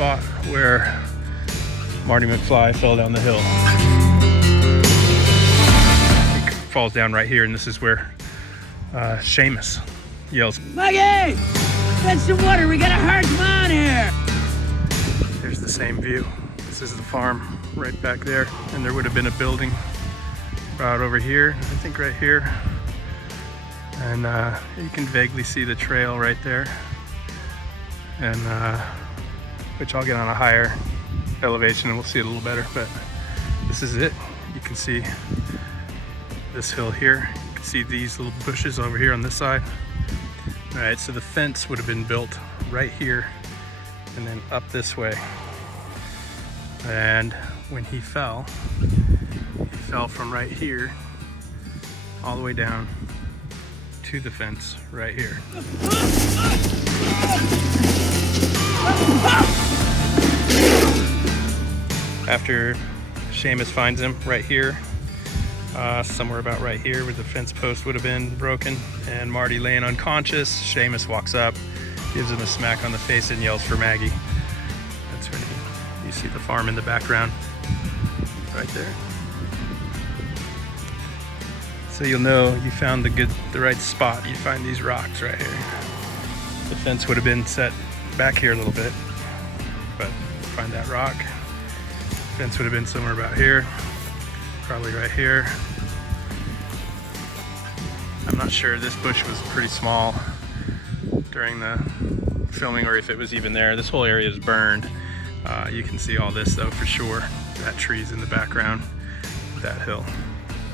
spot where Marty McFly fell down the hill. He falls down right here, and this is where Seamus yells, Maggie! Get some water, we got a hard man here! There's the same view. This is the farm right back there, and there would have been a building about over here, I think right here. And you can vaguely see the trail right there, and which I'll get on a higher elevation and we'll see it a little better, but this is it. You can see this hill here. You can see these little bushes over here on this side. All right, so the fence would have been built right here and then up this way. And when he fell from right here all the way down to the fence right here. After Seamus finds him right here, somewhere about right here where the fence post would have been broken, and Marty laying unconscious, Seamus walks up, gives him a smack on the face and yells for Maggie. That's when you see the farm in the background right there. So you'll know you found the right spot. You find these rocks right here. The fence would have been set back here a little bit, but find that rock. Fence would have been somewhere about here, probably right here. I'm not sure. This bush was pretty small during the filming, or if it was even there. This whole area is burned. You can see all this though for sure. That tree's in the background, that hill.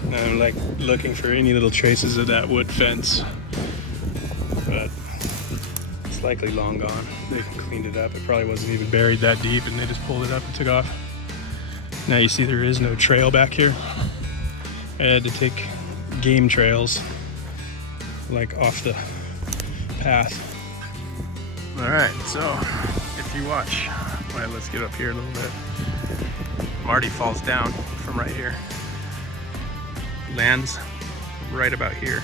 And I'm like looking for any little traces of that wood fence, but it's likely long gone. They cleaned it up. It probably wasn't even buried that deep, and they just pulled it up and took off. Now you see there is no trail back here. I had to take game trails like off the path. All right, so if you watch, well, let's get up here a little bit. Marty falls down from right here. Lands right about here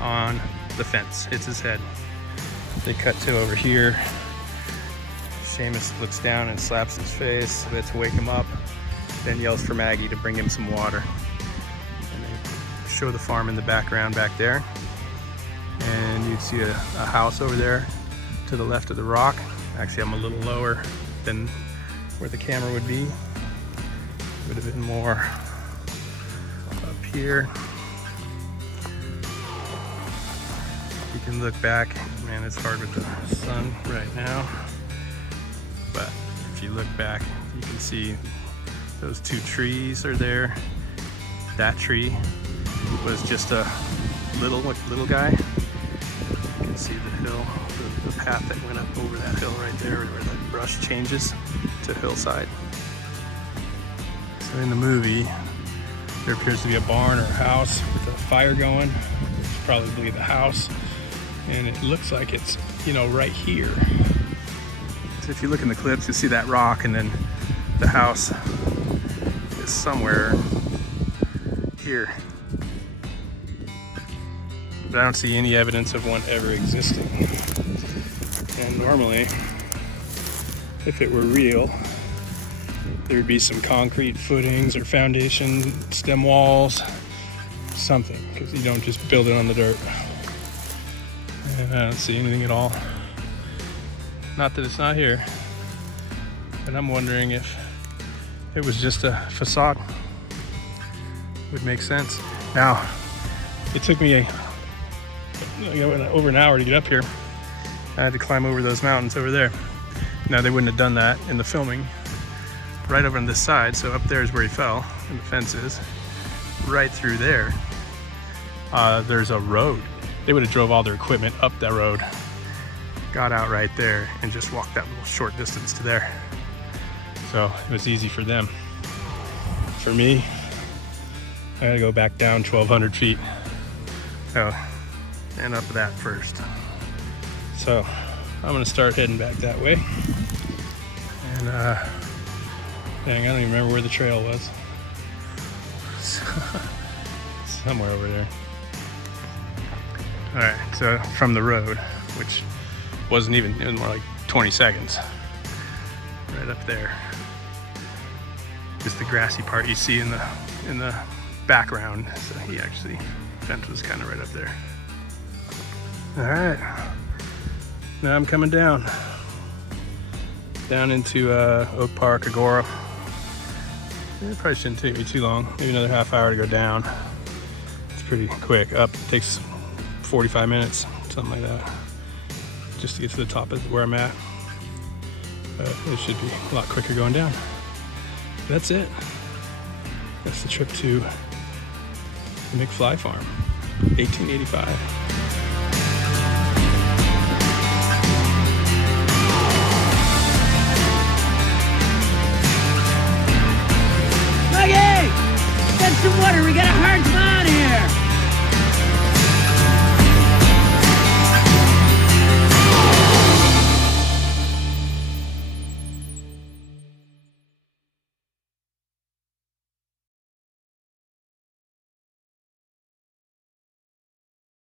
on the fence, hits his head. They cut to over here. Seamus looks down and slaps his face to wake him up, then yells for Maggie to bring him some water. And they show the farm in the background back there. And you see a house over there to the left of the rock. Actually, I'm a little lower than where the camera would be. Would have been more up here. You can look back. Man, it's hard with the sun right now. But if you look back, you can see those two trees are there. That tree was just a little guy. You can see the hill, the path that went up over that hill right there where the brush changes to hillside. So in the movie, there appears to be a barn or a house with a fire going. It's probably the house. And it looks like it's, right here. So if you look in the clips, you'll see that rock, and then the house is somewhere here. But I don't see any evidence of one ever existing. And normally, if it were real, there'd be some concrete footings or foundation, stem walls, something, because you don't just build it on the dirt. And I don't see anything at all. Not that it's not here, but I'm wondering if it was just a facade. Would make sense. Now, it took me over an hour to get up here. I had to climb over those mountains over there. Now, they wouldn't have done that in the filming. Right over on this side, so up there is where he fell, and the fence is. Right through there, there's a road. They would have drove all their equipment up that road, got out right there, and just walked that little short distance to there. So it was easy for them. For me, I gotta go back down 1,200 feet. Oh, and up that first. So I'm gonna start heading back that way. And dang, I don't even remember where the trail was. Somewhere over there. All right, so from the road, which wasn't even, it was more like 20 seconds. right up there. Just the grassy part you see in the background. So fence was kind of right up there. All right, now I'm coming down into Oak Park, Agora. It probably shouldn't take me too long, maybe another half hour to go down. It's pretty quick. Up takes 45 minutes, something like that, just to get to the top of where I'm at. But it should be a lot quicker going down. That's it. That's the trip to the McFly farm, 1885.